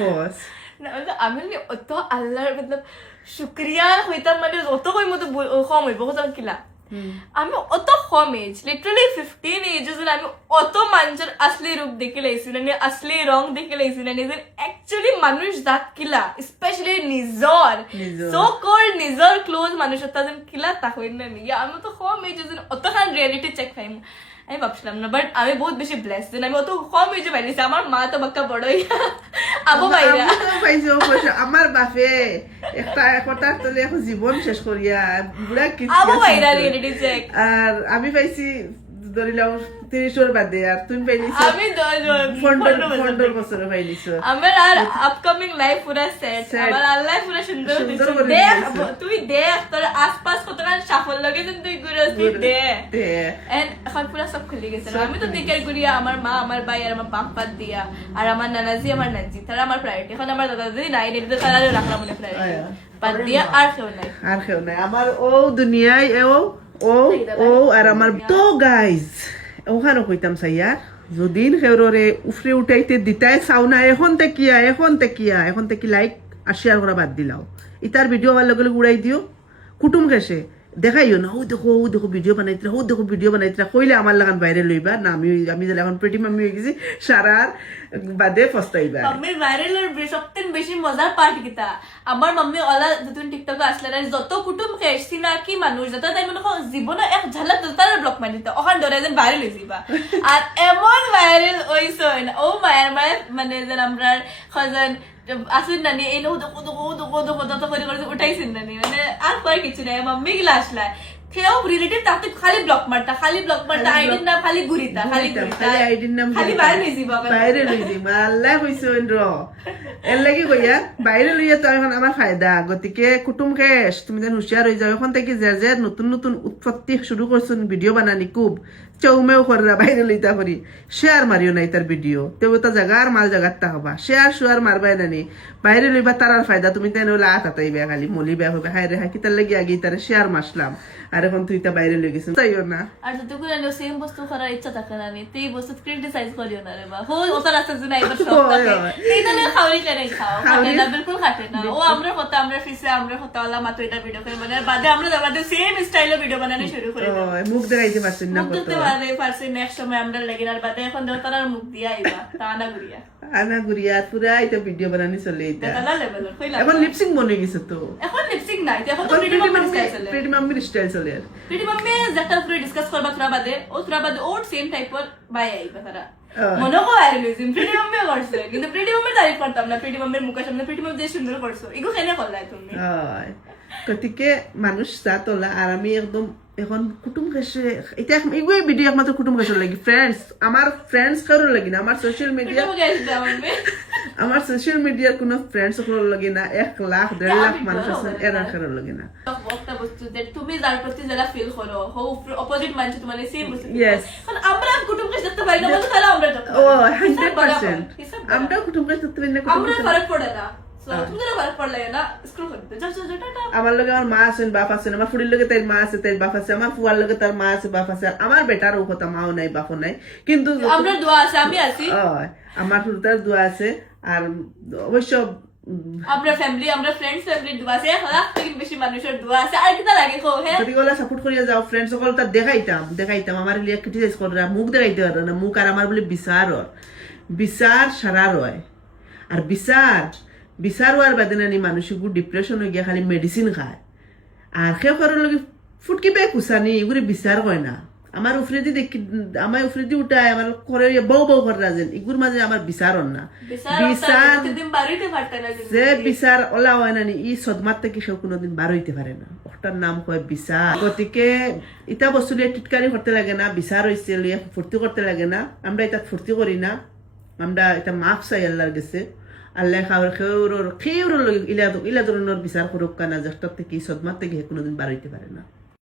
হস না আমি অত আল্লাহর মতলব শুক্রিয়া হইতাম মানে অত কই মতো কম হইব কোথাও কিলা আমি অত কম এজ লিটারালি 15 এজেস আমি অত মানুষের আসলি রূপ দেখে লাইছি না আসলি রং দেখে লাইছি না নিজের অ্যাকচুয়ালি মানুষ জাত কিলা স্পেশালি নিজর সো কল নিজর ক্লোজ মানুষ তাদের কিলা তা হই না আমি তো কম এজেস অতখান রিয়েলিটি চেক পাইম আমি ভাবছিলাম না বাট আমি বহুত বেশি ব্লেসড আমি অত কম এজে পাইছি আমার মা তো বাক্কা বড় আবু ভাইরা পাইছো অবশ্য আমার বাপে একটা তলে এখন জীবন শেষ করিয়া বুড়া কি আবু ভাইরা রিয়েলিটি চেক আর আমি পাইছি ধরিলাম 30 বাদে আর তুমি পাইলিছো আমি 15 বছরে পাইলিছো আমার আর আপকামিং লাইফ পুরা সেট আমার আল্লাহ পুরা সুন্দর দিছে দেখ তুই দেখ তোর আশপাশ কতখান সাফল্য গেছে তুই ঘুরে দে এন্ড এখন পুরা সব খুলে গেছে আমি তো দেখে ঘুরিয়া আমার মা আমার ভাই আর আমার বাপ বাদ দিয়া আর আমার নানাজি আমার নানজি তারা আমার প্রায়োরিটি এখন আমার দাদা যদি নাই নিতে তারা রাখলাম মনে প্রায়োরিটি বাদ দিয়া আর কেউ নাই আমার ও দুনিয়ায় ও আর আমার তো গাইজ ওখানে কইতাম সাইয়ার যদিন খেউরে উফরে উঠাইতে দিতাই চাও না এখন থেকে লাইক আর শেয়ার করা বাদ দিলাও ইতার ভিডিও আমার লগে লগে উড়াই দিও কুটুম গেছে দেখাইও না ও দেখো ভিডিও বানাইতরা কইলে আমার লাগান বাইরে লইবা না আমি যেন এখন প্রেটি মাম্মি হয়ে গেছি সারার বাদে ফস্তাইবা মাম্মির ভাইরালের সবথেকে বেশি মজার পার্ট কিতা আমার মাম্মি ওলা যতদিন টিকটকে আসলে যত কুটুম খেয়েছি না কি মানুষ যত তাই মনে জীবনে এক ঝালাক তার ব্লক মারি দিতে ওখান ধরে যেন ভাইরাল হয়ে যাবা আর এমন ভাইরাল হইছে ও মায়ের মানে যেন আমরা খজন আসুন না এই দেখো করে উঠাইছেন না মানে আর কয় কিছু নাই মাম্মি গিলা আসলা কেউ রিলেটিভ তাতে খালি ব্লক মারতা আইডির নাম খালি ঘুরিতা খালি আইডির নাম খালি বাইরে লই যাবা বাইরে লই যাবা আল্লাহ কইছেন র এর লাগি কইয়া বাইরে লইয়া তো এখন আমার ফায়দা গতিকে কুটুম খেস তুমি যেন হুঁশিয়ার হয়ে যাও এখন থেকে যে নতুন উৎপত্তি শুরু করছেন ভিডিও বানানি খুব চৌমেও করা বাইরে লইতা করি শেয়ার মারিও নাই তার ভিডিও তেও তা জায়গার মাল জায়গার তা হবা শেয়ার মারবাই নানি বাইরে লইবা তার ফায়দা তুমি তাই নইলে আতাইবে খালি মলি বেয়া হবে হাই রে হাকি তার লাগি আগে তার শেয়ার মাসলাম আর এখন তুই তা বাইরে লই গেছিস তাইও না আর তো করে নো সেম বস্তু করার ইচ্ছা থাকে না তেই বস্তু ক্রিটিসাইজ করিও না রে বা হো ওতার আছে যে নাইবার সব থাকে তেই তাহলে খাওয়াই করে খাও খাতে না বিলকুল খাতে না ও আমরা কথা আমরা ফিসে আমরা কথা আল্লাহ মাত্র এটা ভিডিও করে মানে বাদে আমরা আমাদের সেম স্টাইলে ভিডিও বানানো শুরু করে দাও মুখ দেখাইতে পারছেন না কত পারছি নেক্সট সময় আমরা লাগিন আর বাদে এখন দেও তার মুখ দিয়া আইবা তা আনা গুড়িয়া পুরা এটা ভিডিও বানানি চলে এটা তালা লেভেল কইলা এখন লিপসিং বনে গেছে তো এখন লিপসিং নাই এখন তো প্রিটি মাম্মির স্টাইল চলে প্রিটি মাম্মি যেটা পুরো ডিসকাস করবা তোরা বাদে ওর সেম টাইপের বাই আইবা তারা মনে হয় রিলিজম প্রিটি মাম্মি করছে কিন্তু প্রিটি মাম্মির তারিফ করতাম না প্রিটি মাম্মির মুখের সামনে প্রিটি মাম্মি যে সুন্দর করছো এগো কেনে করলাই তুমি গতিকে মানুষ জাতলা আর আমি একদম এখন কুটুম কাছে এটা এগুলো ভিডিও একমাত্র কুটুম কাছে লাগি আমার ফ্রেন্ডস কারোর লাগি না আমার সোশ্যাল মিডিয়ার কোনো ফ্রেন্ডস কারোর লাগি না 1 লাখ 1.5 লাখ মানুষ আছে এরা কারোর লাগি না একটা বস্তু যে তুমি যার প্রতি যারা ফিল করো অপোজিট মানুষ তোমার সেম বস্তু কারণ আমরা কুটুম কাছে দেখতে পাই না বলে তাহলে আমরা দেখতে ও 100% আমরা কুটুম কাছে দেখতে পাই না আমরা ফারাক পড়ে না আমার লগে আমার মা আছেন বাপ আছেন আমার ফুড়ির লগে তাই মা আছে তাই বাপ আছে আমার ফুয়ার লগে তার মা আছে বাপ আছে আমার বেটারও কথা মাও নাই বাপও নাই কিন্তু আমরা দোয়া আছে আমি আছি আমার ফুরতার দোয়া আছে আর অবশ্য আমরা ফ্যামিলি আমরা ফ্রেন্ডস ফ্যামিলি দোয়া আছে লাখ থেকে বেশি মানুষের দোয়া আছে আর কিটা লাগে কো হে যদি গলা সাপোর্ট করিয়া যাও ফ্রেন্ডস সকল তা দেখাইতাম আমার লিয়া ক্রিটিসাইজ করা মুখ দেখাইতে পারে না মুখ আর আমার বলে বিচার সারা রয় আর বিচার হওয়ার বাদে নানি মানুষ ডিপ্রেশন হয়ে গিয়া খালি মেডিসিন খায় আর সেই করার লগে ফুটকি বে কুসানি এগুলি বিচার কয় না আমার উফরেদি উঠায় আমার করে বউ করে রাজেন এগুলোর মাঝে আমার বিচার না যে বিচার ওলা হয় নানি ই সদমার থেকে কেউ কোনোদিন বার হইতে পারে না ওটার নাম কয় বিচার গতিকে ইটা বস্তু লিয়ে টিটকারি করতে লাগে না বিচার হয়েছে লিয়ে ফুর্তি করতে লাগে না আমরা এটা ফুর্তি করি না আমরা এটা মাফ চাই আল্লাহর গেছে আল্লাহ খেউর ইলা ধরনের বিচার করুক কানা যার থেকে সদমার থেকে কোনোদিন বার হইতে পারে না।